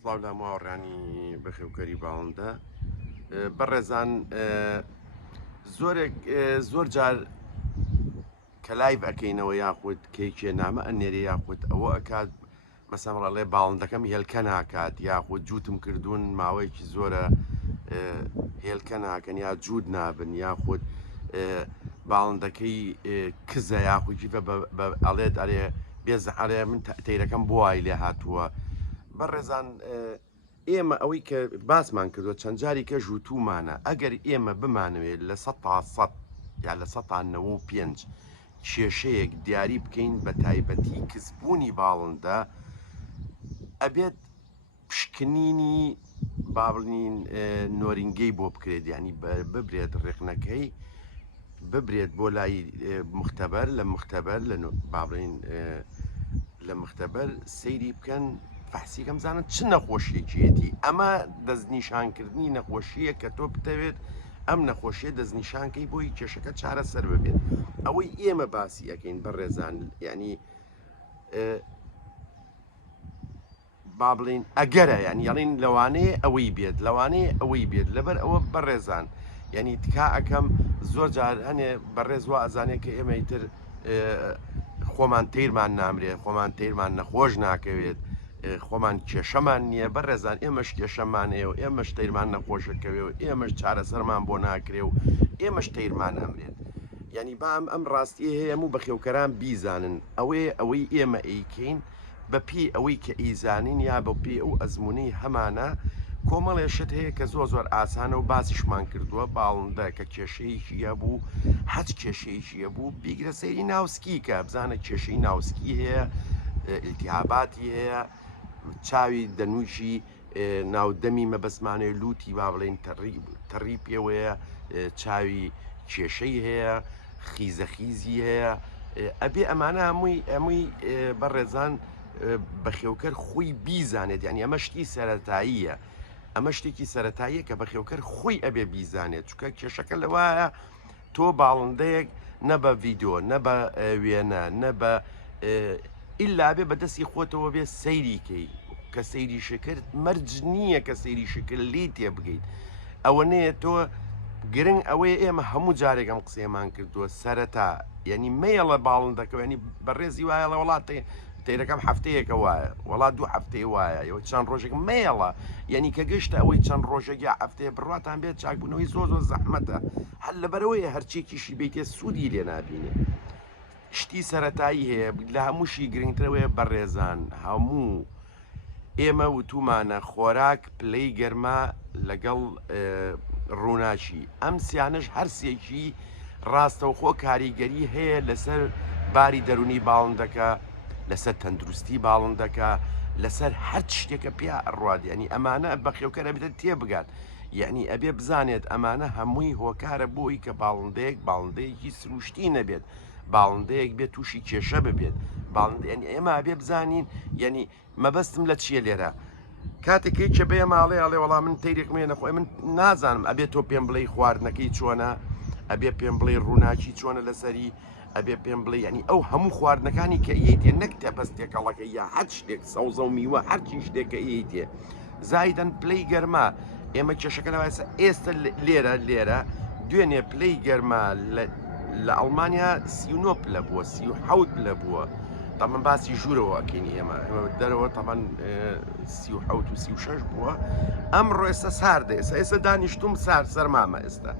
سڵاو لە ماوەڕانی بەخێوکەری باڵندە بەڕێزان زۆر جار کە لایڤ ئەەکەینەوە یاخود کێکێ نامە ئەنێرە یاخود ئەوە ئەکات مەسەمڕەڵێ باڵندەکەم هێلکە ناکات یاخود جووتم کردوون ماوەیەکی زۆرە هێلکە ناکەن یا جوود نابن یاخود باڵندەکەی کزە یاخودجیفە ئەڵێت ئەرێ بێزەحەرێ من تەیرەکەم بۆ وای لێ هاتووە بەڕێزان ئێمە ئەوەی کە باسمان کردووە چەند جاری کە ژووتومانە ئەگەر ئێمە بمانوێت لە 100 یا لە 195 کێشەیەک دیاری بکەین بە تایبەتی کەسبوونی باڵندە ئەبێت پشکنینی بابڵین نۆرینگەی بۆ بکرێت ینی ببرێت ڕێقنەکەی ببرێت بۆ لای مختبەر لە مختبەر لە بابڵین لە مختبەر سەیری بکەن فەحسیکەم زانن چ نەخۆشیەکێتی ئەمە دەستنیشانکردنی نەخۆشیە کە تۆ بتەوێت ئەم نەخۆشیە دەستنیشانکەی بۆی کێشەکە چارە سەر ببێت ئەوەی ئێمە باسی ئەەکەین بەڕێزان ینی با بڵین ئەگەرە ینی یاڵین لەوانەیە ئەوەی بێت لەوانەیە ئەوەی بێت لەبەر ئەوە بەڕێزان ینی تکا ئەەکەم زۆر جار هەنێ بەڕێز وە ئەزانێت کە ئێمەی تر خۆمان تیرمان نامرێت خۆمان تیرمان نەخۆش ناکەوێت خۆمان کێشەمان نییە بەڕێزان ئێمەش کێشەمانەیە و ئێمەش تیرمان نەخۆشەکەوێ و ئێمەش چارەسەرمان بۆ ناکرێ و ئێمەش تیرمان ئەمرێت ینی بام ئەم ڕاستی هەیە و بەخێوکەران بیزانن ئەوەی ئێمە ئەیکەین بەپی ئەوەی کە ئیزانین یا بەپی ئەو ئەزمموی هەمانە کۆمەڵێشت هەیە کە زۆر ئاسانە و باسیشمان کردووە باڵندە کە کێشەیەکیە بوو حەج کێشەیەکیە بوو بیگرە سەیری ناوسکی کە بزانە کێشەی ناوسکی هەیە ئیلتیهاباتی هەیە چاوی دەنووشی ناودەمی مەبەسمانەی لوتی با بڵێن تەڕی پێوەیە چاوی کێشەی هەیە خیزەخیزی هەیە ئەبێ ئەمانە ئەمووی بەڕێزان بەخێوکەر خۆی بیزانێت یعنی ئەمە شتی سەرەتاییە ئەمە شتێکی سەرەتاییە کە بەخێوکەر خۆی ئەبێ بیزانێت چکە کێشەکە لەوایە تۆ باڵندەیەک نە بە ڤیددیۆ نە بە وێنە نە بە ئللا بێ بەدەستی خۆتەوە بێ سەیریکەی کە سەیری شکرد مەرج نییە کە سەیری شکرد لی تێ بگەیت ئەوە نەیە تۆ گرنگ ئەوەیە ئێمە هەموو جارێکم قسەیەمان کردووە سەرەتا یعنی مەیەڵە باڵندەکەەوە ینی بەڕێزی وایە لە وڵاتی تیرەکەم هەفتەیەکە وایە وڵات دوو هەفتەیە وایە ئەوە چەند ڕۆژێک مێڵە یعنی کە گەشتە ئەوەی چەند ڕۆژێک یا هەفتەیە بڕاتان بێت چاکبوونەوەی زۆر زەحمەتە هەر لەبەرەوەی هەرچێکیشی بیتێ سوودی لێ نابینێ شتی سەرەتایی هەیە لە هەمووشی گرنگترەوەیە بەڕێزان هەموو ئێمە وتومانە خۆراک پلەی گەرما لەگەڵ ڕووناچی ئەم سیانش هەرسێکی ڕاستەوخۆ کاریگەری هەیە لەسەر باری دەرونی باڵندەکە لەسەر تەندروستی باڵندەکە لەسەر هەر شتێکە پیا ئەڕواد ینی ئەمانە بەخێوکەرە بێت تێ بگات یعنی ئەبێ بزانێت ئەمانە هەمووی هۆکارە بۆی کە باڵندەیەکی سروشتی نەبێت باڵندەیەک بێت تووشی کێشە ببێت باڵندێنی ئێمە ئەبێ بزانین یعنی مەبەستم لە چیە لێرە کاتێکی چە بێ ماڵێ ئەڵێ وەڵام من تیرێکمێ نەخۆی من نازانم ئەبێت تۆ پێم بڵێ خواردنەکەی چۆنە ئەبێ پێم بڵێ ڕووناکی چۆنە لەسەری ئەبێ پێم بڵێ ینی ئەو هەموو خواردنەکانی کە ئیتێ نەکتە بەستێکەڵەکە یا هەر شتێک سەوزە و میوە هەرچی شتێکە ئیتێ زایدەن پلەی گەرما ئێمە کێشەکە ناوایسە ئێستا لێرە دوێنێ پلەی گەرما لە ئەڵمانیا 39 پلە بووە 37 پلە بووە تەمەن باسی ژوورەوە ئەکەینی ئێمە دەرەوە تەمەن 37 و 36 بووە ئەمڕۆ ئێستا ساردە ئێستا دانیشتوم سەرمامە ئێستا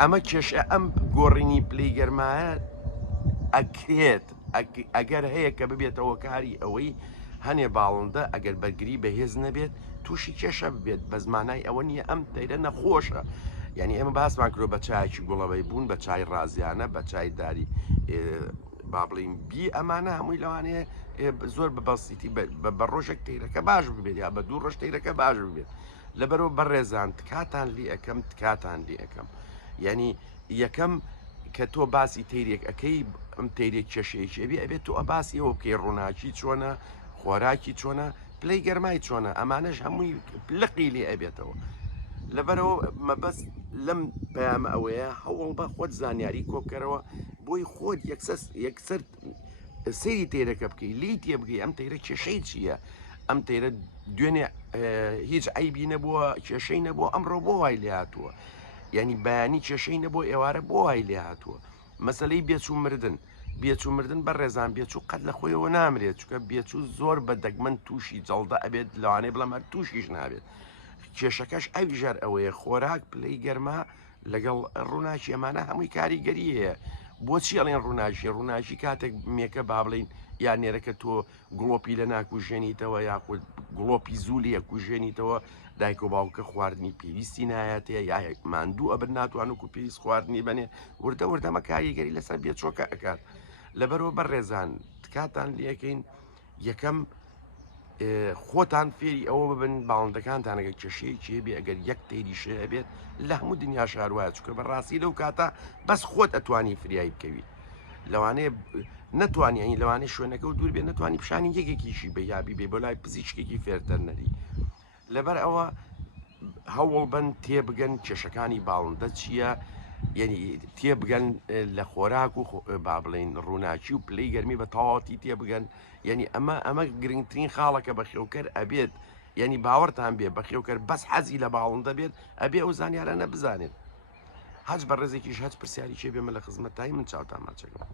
ئەمە کێشە ئەم گۆڕینی پلەی گەرمایە ئەکرێت ئەگەر هەیە کە ببێتەوە کاری ئەوەی هەنێ باڵندە ئەگەر بەرگری بەهێز نەبێت تووشی کێشە ببێت بە زمانای ئەوە نییە ئەم تەیرە نەخۆشە یعنی ئێمە باسمان کرۆ بە چایکی گوڵەوەی بوون بە چای ڕازیانە بە چای داری با بڵین بی ئەمانە هەمووی لەوانەیە زۆر بەبەسیتی بە ڕۆژێک تیرەکە باش ببێت یا بە دوو ڕۆژ تیرەکە باش ببێت لەبەرەوە بەڕێزان تکاتان لی ئەەکەم تکاتان لی ئەەکەم ینی یەکەم کە تۆ باسی تیرێک ئەەکەی ئەم تیرێک کێشەیەکێبی ئەبێت تۆ باسی ئەوە بکەی ڕووناکی چۆنە خۆراکی چۆنە پلەی گەرمای چۆنە ئەمانەش هەمووی لقی لێ ئەبێتەوە لەبەرەوە مەبەست لەم پەیامە ئەوەیە هەوڵ بە خۆت زانیاری کۆبکەرەوە بۆی خۆت یەکسەر سەیری تیرەکە بکەی لی تێ بگەی ئەم تیرە کێشەی چییە ئەم تێرە دوێنێ هیچ عیبی نەبووە کێشەی نەبووە ئەمڕۆ بۆ وای لێ هاتووە یعنی بەیانی کێشەی نەبوو ئێوارە بۆ وای لێ هاتووە مەسلەی بێچوو مردن بێچوو مردن بە ڕێزان بێچوو قەت لە خۆیەوە نامرێت چکە بێچوو زۆر بە دەگمەن تووشی جەڵدە ئەبێت لەوانەیە بڵەم هەر تووشیش نابێت کێشەکەش ئەویژار ئەوەیە خۆراک پلەی گەرما لەگەڵ ڕووناچی ئەمانە هەمووی کاریگەری هەیە بۆچی ئەڵێن ڕووناچی کاتێک مێکە با بڵین یان نێرەکە تۆ گڵۆپی لە ناکوژێنیتەوە یاخود گڵۆپی زوولی ئەکوژێنیتەوە دایک و باوکە خواردنی پێویستی نایەتەیە یا ماندوو ئەبن ناتوان وکو پێویست خواردنی بنێ وردە وردەمە کاریگەری لەسەر بێچۆکە ئەکات لەبەرەوە بە ڕێزان کاتان لەکەین یەکەم خۆتان فێری ئەوە ببن باڵندەکانتانەگە کێشەیەکی هەبێ ئەگەر یەک تێریشە هەبێت لە هەموو دنیا شاروایە چکە بەڕاستی لەو کاتە بەس خۆت ئەتوانی فریایی بکەوی لەوانەیە نەتوانانی ئەنی لەوانەیە شوێنەکە و دوور بێ نەتوانی پیشانی یەکێکیشی بە یابی بێ بۆ لای پزیشکێکی فێرتەرنەری لەبەر ئەوە هەوڵ بن تێبگەن کێشەکانی باڵندە چییە یعنی تێبگەن لە خۆراک و با بڵین ڕووناچی و پلەی گەرمی بە تەواتی تێبگەن یعنی ئەمە گرنگترین خاڵەکە بە خێوکەر ئەبێت یعنی باوەڕتان بێ بە خێوکەر بەس حەزی لە باڵندە بێت ئەبێ ئەو زانیارە نەبزانێت هەچ بە ڕێزێکیش هەچ پرسیاری چێ بێمە لە خزمەتایی من چاوتان ماچەکەم